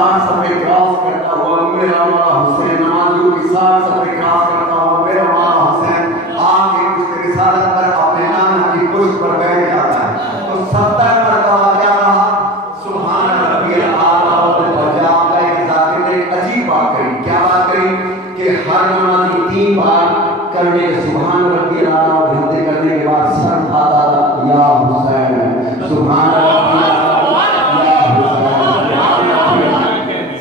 60 صفحے کراس کرتا ہوا میرا مولا حسین، نمازیوں کی 60 صفحے کراس کرتا ہوا میرا مولا حسین آ کے اس کے رسالت پر اپنے نانا کی پشت پر بیٹھ جاتا ہے. تو 70 مرتبہ کیا رہا؟ سبحان ربی الاعلی پر جا کر ایک ذاکر نے ایک عجیب بات کہی. کیا بات کہی؟ کہ ہر نمازی 3 بار کرنے کے سبحان ربی الاعلی اور ہندے کرنے کے بعد سر اٹھاتا تھا، یا حسین سبحان ربی الاعلی یا حسین.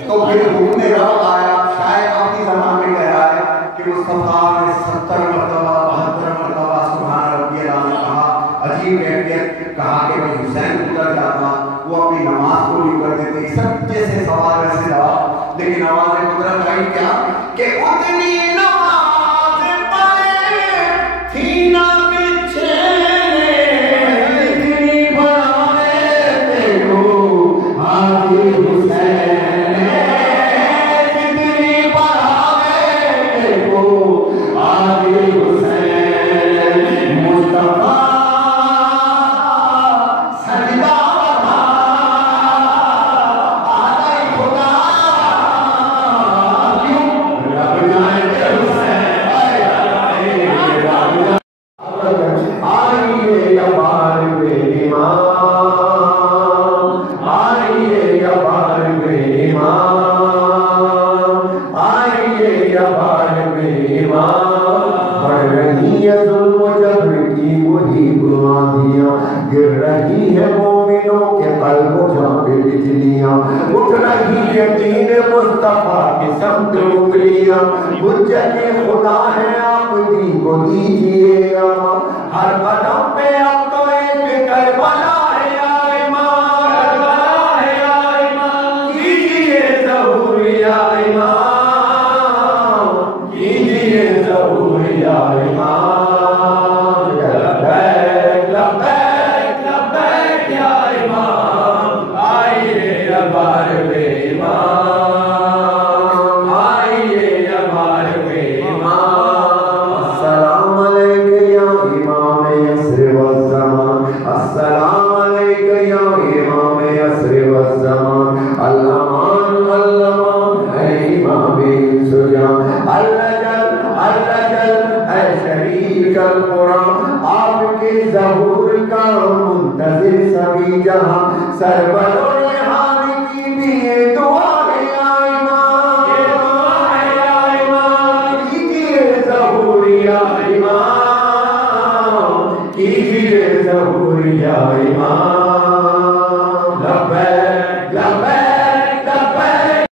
تو پھر حکم روض آیا، شاید اپنی زبان میں کہہ رہا ہے کہ مصطفیٰ نے 70 مرتبہ 72 مرتبہ سبحان ربی الاعلی کہا. عجیب کیفیت کہا کہ بھائی حسین اتر جاتا، وہ اپنی نماز کو نہیں کر دیتے. سب جیسے سوال ویسے جواب، لیکن آواز قدرت آئی کیا کہ اتنی نماز پڑھے تھی نہ پیچھے اتنی بڑھانے دیکھو حاجی حسین، اتنی بڑھانے دیکھو حاجی حسین. مصطفیٰ سجدہ گر رہی ہے مومنوں کے قلب و جاں پہ بجلیاں، اٹھ رہی ہے دین مصطفیٰ کی سمت انگلیاں. حجت خدا ہے آپ دین کو دیجئے، ہر قدم پہ اب تو ایک کربلا ہے یا امام، کربلا ہے یا امام. کیجئے ظہور یا امام، کیجئے ظہور یا امام. جہاں سرور جہان کی بھی یہ دعا ہے یا امام، یہ دعا ہے یا امام. کیجئے ظہور یا امام، کیجئے ظہور یا امام.